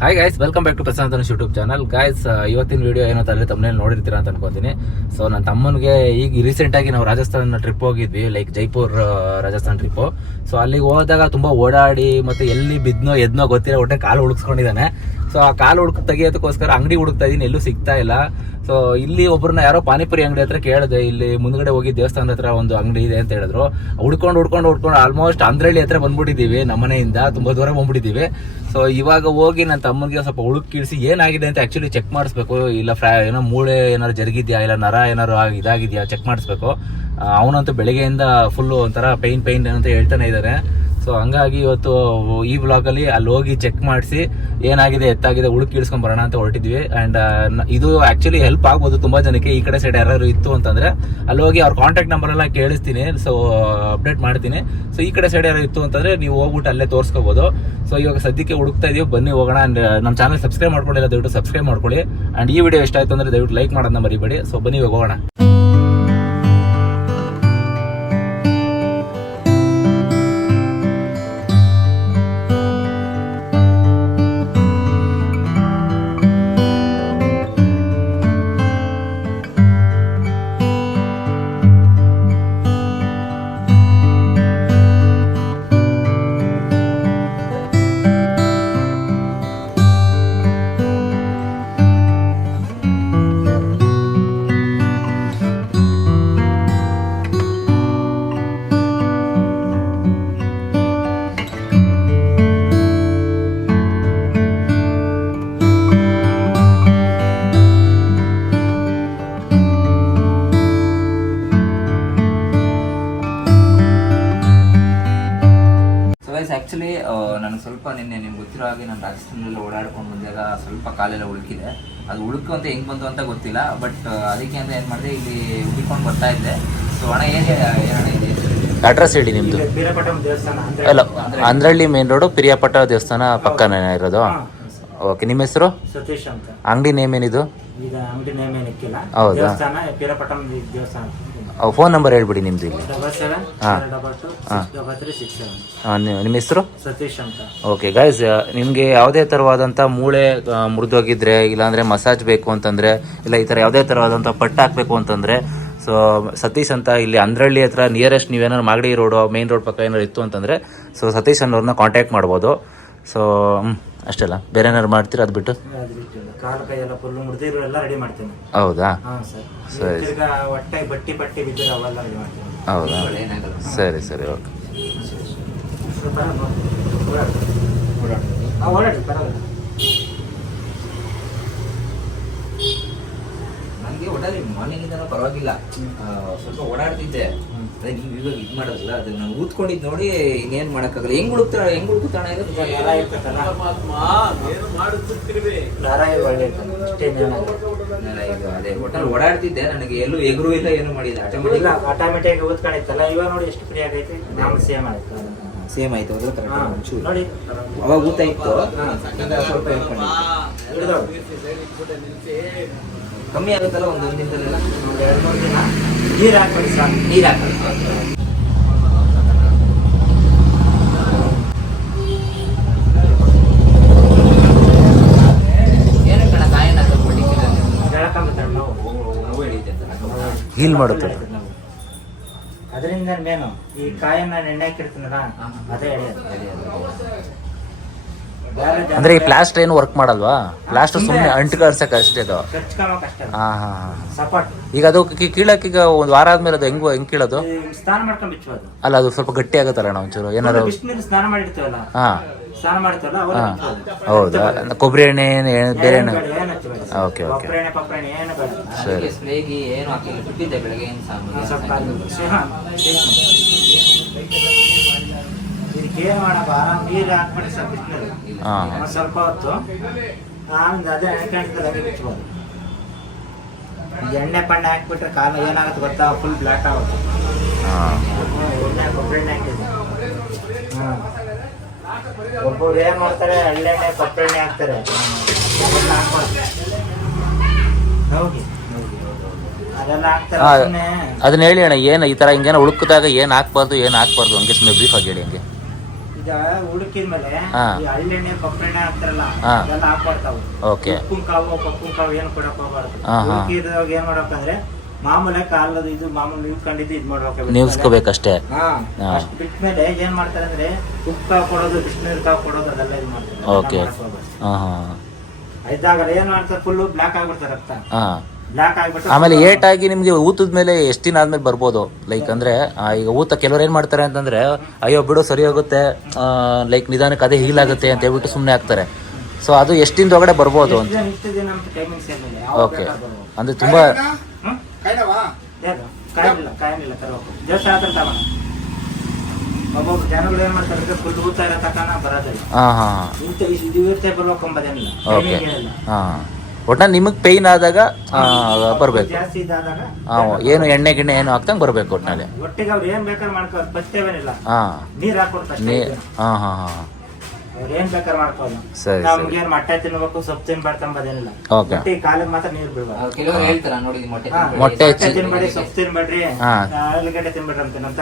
Hi guys welcome back to Prashanth YouTube channel guys ಇವತ್ತಿನ video ಏನೋ ಅಲ್ಲಿ ತಮ್ಮನೇಲಿ ನೋಡಿರ್ತೀರಾ ಅಂತ ಅನ್ಕೋತೀನಿ. ಸೊ ನನ್ನ ತಮ್ಮನಿಗೆ ಈಗ ರೀಸೆಂಟ್ ಆಗಿ ನಾವು ರಾಜಸ್ಥಾನ ಟ್ರಿಪ್ ಹೋಗಿದ್ವಿ like Jaipur Rajasthan Rajasthan trip so ಅಲ್ಲಿಗೆ ಹೋದಾಗ ತುಂಬಾ ಓಡಾಡಿ ಮತ್ತೆ ಎಲ್ಲಿ ಬಿದ್ನೋ ಎದ್ನೋ ಗೊತ್ತಿರೋ ಒಟ್ಟೆ ಕಾಲು ಹುಡುಕ್ಸ್ಕೊಂಡಿದ್ದಾನೆ ಸೊ ಆ ಕಾಲು ಹುಡುಕ್, ತೆಗಿಯೋದಕ್ಕೋಸ್ಕರ ಅಂಗಡಿ ಹುಡುಕ್ತಾ ಇದೀನಿ, ಎಲ್ಲೂ ಸಿಗ್ತಾ ಇಲ್ಲ. ಸೊ ಇಲ್ಲಿ ಒಬ್ಬರನ್ನ ಯಾರೋ ಪಾನಿಪುರಿ ಅಂಗಡಿ ಹತ್ರ ಕೇಳಿದೆ, ಇಲ್ಲಿ ಮುಂದ್ಗಡೆ ಹೋಗಿ ದೇವಸ್ಥಾನದ ಹತ್ರ ಒಂದು ಅಂಗಡಿ ಇದೆ ಅಂತ ಹೇಳಿದ್ರು. ಹುಡ್ಕೊಂಡು ಹುಡ್ಕೊಂಡು ಹುಡ್ಕೊಂಡು ಆಲ್ಮೋಸ್ಟ್ ಅಂದ್ರಳ್ಳಿ ಹತ್ರ ಬಂದ್ಬಿಟ್ಟಿದೀವಿ ನಮ್ಮನೆಯಿಂದ ತುಂಬಾ ದೂರ ಬಂದ್ಬಿಟ್ಟಿದೀವಿ ಸೊ ಇವಾಗ ಹೋಗಿ ನನ್ನ ತಮ್ಮನಿಗೆ ಸ್ವಲ್ಪ ಹುಡುಕಿಡಿಸಿ ಏನಾಗಿದೆ ಅಂತ ಆಕ್ಚುಲಿ ಚೆಕ್ ಮಾಡಿಸ್ಬೇಕು. ಇಲ್ಲ, ಫ್ರಾ, ಏನೋ ಮೂಳೆ ಏನಾರು ಜರುಗಿದ್ಯಾ, ಇಲ್ಲ ನರ ಏನಾದ್ರು ಆಗಿ- ಇದಾಗಿದ್ಯಾ ಚೆಕ್ ಮಾಡಿಸ್ಬೇಕು. ಅವನಂತೂ ಬೆಳಗ್ಗೆಯಿಂದ ಫುಲ್ಲು ಒಂಥರ ಪೈನ್ ಪೈನ್ ಅಂತ ಹೇಳ್ತಾನೆ ಇದ್ದಾನೆ ಸೊ ಹಂಗಾಗಿ ಇವತ್ತು ಈ ಬ್ಲಾಗಲ್ಲಿ ಅಲ್ಲಿ ಹೋಗಿ ಚೆಕ್ ಮಾಡಿಸಿ ಏನಾಗಿದೆ, ಎತ್ತಾಗಿದೆ ಹುಡುಕಿ ಇಳಿಸ್ಕೊಂಡ್ ಬರೋಣ ಅಂತ ಹೊರಟಿದ್ವಿ. ಅಂಡ್ ಇದು ಆಕ್ಚುಲಿ ಹೆಲ್ಪ್ ಆಗ್ಬೋದು ತುಂಬಾ ಜನಕ್ಕೆ. ಈ ಕಡೆ ಸೈಡ್ ಯಾರು ಇತ್ತು ಅಂತಂದ್ರೆ ಅಲ್ಲಿ ಹೋಗಿ ಅವ್ರ ಕಾಂಟ್ಯಾಕ್ಟ್ ನಂಬರೆಲ್ಲ ಕೇಳಿಸ್ತೀನಿ. ಸೊ ಅಪ್ಡೇಟ್ ಮಾಡ್ತೀನಿ. ಸೊ ಈ ಕಡೆ ಸೈಡ್ ಯಾರು ಇತ್ತು ಅಂತಂದ್ರೆ ನೀವು ಹೋಗ್ಬಿಟ್ಟು ಅಲ್ಲೇ ತೋರಿಸ್ಕೋಬಹುದು ಸೊ ಇವಾಗ ಸದ್ಯಕ್ಕೆ ಹುಡುಕ್ತಾ ಇದೀವಿ. ಬನ್ನಿ ಹೋಗೋಣ. ಅಂಡ್ ನಮ್ಮ ಚಾನಲ್ ಸಬ್ಸ್ಕ್ರೈಬ್ ಮಾಡ್ಕೊಂಡಿಲ್ಲ, ದಯವಿಟ್ಟು ಸಬ್ಸ್ಕ್ರೈಬ್ ಮಾಡ್ಕೊಳ್ಳಿ. ಅಂಡ್ ಈ ವಿಡಿಯೋ ಎಷ್ಟಾಯ್ತು ಅಂದರೆ ದಯವಿಟ್ಟು ಲೈಕ್ ಮಾಡೋದನ್ನ ಮರಿಬೇಡಿ. ಸೊ ಬನ್ನಿ ಹೋಗೋಣ. ಗೈಸ್ ಆ್ಯಕ್ಚುಲಿ ನನಗೆ ಸ್ವಲ್ಪ ನಿನ್ನೆ ನಿಮ್ಗೆ ಗೊತ್ತಿರೋ ಹಾಗೆ ನಾನು ರಾಜಸ್ಥಾನದಲ್ಲಿ ಓಡಾಡ್ಕೊಂಡು ಬಂದಾಗ ಸ್ವಲ್ಪ ಕಾಲೆಲ್ಲ ಉಳುಕಿದೆ. ಅದು ಉಳುಕು ಅಂತ ಹೆಂಗೆ ಬಂತು ಅಂತ ಗೊತ್ತಿಲ್ಲ ಬಟ್ ಅದಕ್ಕೆ ಅಂತ ಏನು ಮಾಡಿದೆ ಇಲ್ಲಿ ಹುಡುಕೊಂಡು ಬರ್ತಾ ಇದ್ದೆ. ಸೊ ಹಣ ಏನೇ ಏನಣ್ಣ ಇದೆ? ಅಡ್ರೆಸ್ ಹೇಳಿ ಅಂದ್ರೆ ಅಲ್ಲ ಅಂದ್ರಳ್ಳಿ ಮೇನ್ ರೋಡು ಪಿರಿಯಾಪಟ್ಟ ದೇವಸ್ಥಾನ ಪಕ್ಕನೇ ಇರೋದು? ಓಕೆ ನಿಮ್ಮ ಹೆಸರು? ಸತೀಶ್ ಅಂತ. ಅಂಗಡಿ ನೇಮ್ ಏನಿದು? ಈಗ ಅಂಗಡಿ ನೇಮ್ ಏನಿಕ್ಕಿಲ್ಲ ಹೌದಾ? ದೇವಸ್ಥಾನ ಬೀರಪಟ್ಟಣ ದೇವಸ್ಥಾನ ಫೋನ್ ನಂಬರ್ ಹೇಳ್ಬಿಡಿ ನಿಮ್ದು ಇಲ್ಲಿ. ಡಬಲ್ ಸೆವೆನ್ ಹಾ. Double two six double three six seven. ಆ, ನಿ- ನಿಮ್ಮ ಹೆಸರು? ಸತೀಶ್ ಅಂತ. ಓಕೆ ಗೈಸ್ ನಿಮಗೆ ಯಾವುದೇ ಥರವಾದಂಥ ಮೂಳೆ ಆ, ಮುರಿದೋಗಿದ್ರೆ ಇಲ್ಲಾಂದರೆ ಮಸಾಜ್ ಬೇಕು ಅಂತಂದರೆ ಇಲ್ಲ ಈ ಥರ ಯಾವುದೇ ಥರವಾದಂಥ ಪಟ್ಟು ಹಾಕಬೇಕು ಅಂತಂದರೆ ಸೊ ಸತೀಶ್ ಅಂತ ಇಲ್ಲಿ ಅಂದ್ರಳ್ಳಿ ಹತ್ರ ನಿಯರೆಸ್ಟ್ ನೀವೇನಾದ್ರು ಮಾಗಡಿ ರೋಡು ಮೇನ್ ರೋಡ್ ಪಕ್ಕ ಏನಾದ್ರು ಇತ್ತು ಅಂತಂದರೆ ಸೊ ಸತೀಶ್ ಅನ್ನೋರನ್ನ ಕಾಂಟ್ಯಾಕ್ಟ್ ಮಾಡ್ಬೋದು. ಸೊ ಅಷ್ಟೆಲ್ಲ? ಬೇರೆ ಏನಾದ್ರು ಮಾಡ್ತೀರಾ ಅದು ಬಿಟ್ಟು ಅದು ಕಾಲು ಕೈ ಎಲ್ಲ ಫುಲ್ ಮುರಿದಿರೋ ಎಲ್ಲ ರೆಡಿ ಮಾಡ್ತೀನಿ. ಹೌದಾ? ಹಾ ಸರ್ ಸರಿ. ತಿರ್ಗಾ ಹೊಟ್ಟೆ ಬಟ್ಟಿ ಪಟ್ಟಿ ಬಿದ್ದಿರೋ ಅವೆಲ್ಲ ರೆಡಿ ಮಾಡ್ತೀನಿ. ಹೌದಾ? ಸರಿ ಸರಿ ಓಕೆ. ಹಾಂ ಓಡಾಡಿ ಪರವಾಗಿಲ್ಲ. ನನಗೆ ಮಾರ್ನಿಂಗ್ ಮಾರ್ನಿಂಗಿಂದ ಪರವಾಗಿಲ್ಲ. ಆ, ಸ್ವಲ್ಪ ಓಡಾಡ್ತಿದ್ದೆ. ಅದೇ ನೀವು ಇವಾಗ ಇದು ಮಾಡೋದಿಲ್ಲ ಅದು ನಾನು ಊದ್ಕೊಂಡಿದ್ದು ನೋಡಿ ಇನ್ನೇನು ಮಾಡೋಕ್ಕಾಗಲ್ಲ. ಹೆಂಗ್ ಹುಡುಕ್ತಾಳ ಹೆಂಗ್ ಹುಡುಕ್ತಾಣ ಅದೇ? ಹೋಟೆಲ್ ಓಡಾಡ್ತಿದ್ದೆ ನನಗೆ ಎಲ್ಲೂ ಎಗರು ಇಲ್ಲ ಏನು ಮಾಡಿಲ್ಲ. ಆಟೋಮೆಟಿಕ್ ಇಲ್ಲ ಆಟೋಮೆಟಿಕ್ ಊದ್ಕೊಂಡಿತ್ತಲ್ಲ ಇವಾಗ ನೋಡಿ ಎಷ್ಟು ಫ್ರೀ ಆಗೈತೆ. ನಮ್ಗೆ ಸೇಮ್ ಆಯ್ತು. ಸೇಮ್ ಆಯ್ತು ಅದು ಕರೆಕ್ಟ್ ಒಂಚೂರು ನೋಡಿ. ಅವಾಗ ಊತ ಇತ್ತು. ಸ್ವಲ್ಪ. ಕಮ್ಮಿ ಆಗುತ್ತಲ್ಲ ಒಂದೊಂದು ದಿನದಲ್ಲೆಲ್ಲ? ಎರಡು ಮೂರು ದಿನ. ನೀರು ಸಾಕು ನೀರು ಹೀಲ್ ಮಾಡುತ್ತೆ ಅದರಿಂದ ಮೇನು ಈ ಕಾಯನ್ನ ನೆನ್ನೆ ಹಾಕಿರ್ತೀನಲ್ಲ ಅದೇ ಜಾಗ- ಅಂದರೆ ಈ ಪ್ಲಾಸ್ಟರ್ ಏನು ವರ್ಕ್ ಮಾಡಲ್ವಾ? ಪ್ಲಾಸ್ಟರ್ ಸುಮ್ಮನೆ ಅಂಟ್ಕರ್ಸಕ್ಕೆ ಅಷ್ಟೇ ಅದು ಕಚ್ಕೊಳಕ್ ಅಷ್ಟೇ ಹಾಂ ಹಾಂ ಹಾಂ ಈಗ ಅದು ಕಿ- ಕೀಳಕ್ಕೆ ಈಗ ಒಂದು ವಾರ ಆದ್ಮೇಲೆ ಅದು ಹೆಂಗ್ ಹೆಂಗ್ ಕೀಳೋದು? ಈ ಸ್ನಾನ ಮಾಡ್ಕೊಂಡ್ ಅಲ್ಲ ಅದು ಸ್ವಲ್ಪ ಗಟ್ಟಿ ಆಗತ್ತಲ್ಲ ಅಣ್ಣ ಒಂಚೂರು. ಏನಾದ್ರು ಬಿಸಿನೀರು ಸ್ನಾನ ಮಾಡಿರ್ತೀವಲ್ಲ? ಹಾ. ಹೌದಾ? ಕೊಬ್ಬರಿ ಎಣ್ಣೆ ಏನು ಬೇರೆ ಏನು. Okay, okay. ಸರಿ. ಏನು ಏನು ಮಾಡಪ್ಪ ಆರಾಮ್ ನೀರು ಹಾಕ್ಬಿಟ್ಟು ಸ್ವಲ್ಪ ಸ್ವಲ್ಪ ಹೊತ್ತು. ಆಮೇಲೆ ಅದೇ ಅದೇ ಬಿಚ್ಬೋದು. ಎಣ್ಣೆ ಪಣ್ಣೆ ಹಾಕ್ಬಿಟ್ರೆ ಕಾಲ ಏನಾಗುತ್ತೆ ಗೊತ್ತಾ? ಫುಲ್ ಬ್ಲಾಕ್ ಆಗುತ್ತೆ. ಎಣ್ಣೆ ಕೊಬ್ಬರಿ ಎಣ್ಣೆ ಹಾಕಿದ್ದೆ ಹ್ಮ್ ಒಬ್ಬರು ಏನ್ ಮಾಡ್ತಾರೆ? ಹಳ್ಳೆಣ್ಣೆ ಕೊಬ್ಬರಿ ಎಣ್ಣೆ ಹಾಕ್ತಾರೆ. ಅದೆಲ್ಲ ಹಾಕ್ಬಾರ್ದು. ಹಾಕ್ತಾರೆ ಅದನ್ನ ಹೇಳಿ ಅಣ್ಣ ಏನು ಈ ಥರ ಹಿಂಗೇನ ಉಳುಕಿದಾಗ ಏನು ಹಾಕ್ಬಾರ್ದು ಏನು ಹಾಕ್ಬಾರ್ದು? ಹಂಗೆ ಸುಮ್ಮನೆ ಬ್ರೀಫ್ ಆಗಿ ಹೇಳಿ ಹಂಗೆ. ಈಗ ಹುಡುಕಿದ್ಮೇಲೆ. ಈ ಹಳ್ಳೆಣ್ಣೆ ಕೊಬ್ಬರೆಣ್ಣೆ ಹಾಕ್ತಾರಲ್ಲ. ಅದೆಲ್ಲ ಹಾಕ್ಬಾರ್ತಾವು ಓಕೆ. ಉಪ್ಪಿನ ಕಾವು ಕಪ್ಪಿನ ಕಾವು ಏನು ಕೊಡಕ್ ಹೋಗ್ಬಾರ್ದು. ಹುಡುಕಿದಾಗ ಏನ್ ಮಾಡ್ಬೇಕಂದ್ರೆ ಮಾಮೂಲಿ ಕಾಲದ ಇದು ಮಾಮೂಲಿ ನಿಲ್ಕೊಂಡಿದ್ದು ಇದು ಮಾಡ್ಬೇಕು. ಅಷ್ಟು ಬಿಟ್ಮೇಲೆ ಏನ್ ಮಾಡ್ತಾರೆ ಅಂದ್ರೆ ಉಪ್ಪು ಕಾವು ಕೊಡೋದು ಬಿಸಿನೀರು ಕಾವು ಕೊಡೋದು ಅದೆಲ್ಲ ಇದು ಮಾಡ್ತಾರೆ. ಹಾಂ ಇದ್ದಾಗ ಏನ್ ಮಾಡ್ತಾರೆ ಫುಲ್ ಬ್ಲಾಕ್ ಆಗ್ಬಿಡ್ತಾರೆ ರಕ್ತ. ಹಾಂ ಏಟ್ ಆಗಿ ಆಮೇಲೆ ಏಟಾಗಿ ನಿಮಗೆ ಊತದ ಮೇಲೆ ಎಷ್ಟು ದಿನ ಆದ್ಮೇಲೆ ಬರ್ಬೋದು? ಲೈಕ್ ಅಂದ್ರೆ ಈಗ ಊತ ಕೆಲವ್ರು ಏನ್ ಮಾಡ್ತಾರೆ ಅಂತಂದ್ರೆ ಅಯ್ಯೋ ಬಿಡು ಸರಿ ಹೋಗುತ್ತೆ. ಲೈಕ್ ನಿಧಾನಕ್ಕೆ ಅದೇ ಹೀಲ್ ಆಗುತ್ತೆ ಅಂತ ಹೇಳ್ಬಿಟ್ಟು ಸುಮ್ಮನೆ ಆಗ್ತಾರೆ. ಸೊ ಅದು ಎಷ್ಟಿಂದ ಒಳಗಡೆ ಬರ್ಬೋದು ಅಂತ. ಓಕೆ. ಅಂದ್ರೆ ತುಂಬಾ ಹಾ ಹಾ ಹಾ. ಒಟ್ನಲ್ಲಿ ನಿಮಗೆ ಪೇಯ್ನ್ ಆದಾಗ ಬರಬೇಕು. ಜಾಸ್ತಿ ಇದಾದಾಗ ಏನು ಎಣ್ಣೆ ಗಿಣ್ಣೆ ಏನು ಹಾಕ್ತಂಗೆ ಬರಬೇಕು ಒಟ್ಟಿನಲ್ಲಿ ಒಟ್ಟಿಗೆ ಅವ್ರು ಏನ್ ಬೇಕಾದ್ರೆ ಮಾಡ್ಕೋದು ಪಥ್ಯವೇನಿಲ್ಲ. ಹಾಂ ಹಾಂ ಹಾಂ ಹಾಂ. ಅವ್ರು ಏನ್ ಬೇಕಾದ್ರೆ ಸರಿ, ನಮ್ಗೆ ಏನ್ ಮೊಟ್ಟೆ ತಿನ್ಬೇಕು ಸೊಪ್ಪು ತಿನ್ಬಾರ್ದು ಅಂಬದೇನಿಲ್ಲ. ಓಕೆ. ಕಾಲಿಗೆ ಮಾತ್ರ ನೀರ್ ಬೀಳ್ಬಾರ್ದು. ಕೆಲವರು ಹೇಳ್ತಾರ ನೋಡಿ ಮೊಟ್ಟೆ ಹಾ, ತಿನ್ಬೇಡಿ. ಮೊಟ್ಟೆ ಮೊಟ್ಟೆ ಚಿ- ತಿನ್ಬೇಡಿ ಸೊಪ್ಪು ತಿನ್ಬೇಡ್ರಿ ಹಾ. ಆಲೂಗಡ್ಡೆ ತಿನ್ಬೇಡ್ರಿ ಅಂತ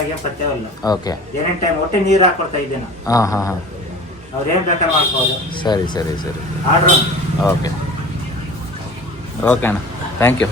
ಓಕೆ. ಏನೇನ್ ಟೈಮ್ ಒಟ್ಟೆ ನೀರ್ ಹಾಕೊಡ್ತಾ ಇದ್ದೇನೆ? ಹಾ ಹಾ ಹಾ. ಅವ್ರು ಏನ್ ಬೇಕಾದ್ರೆ ಸರಿ ಸರಿ ಸರಿ. Order okay. ಓಕೆ ಅಣ್ಣ. Thank you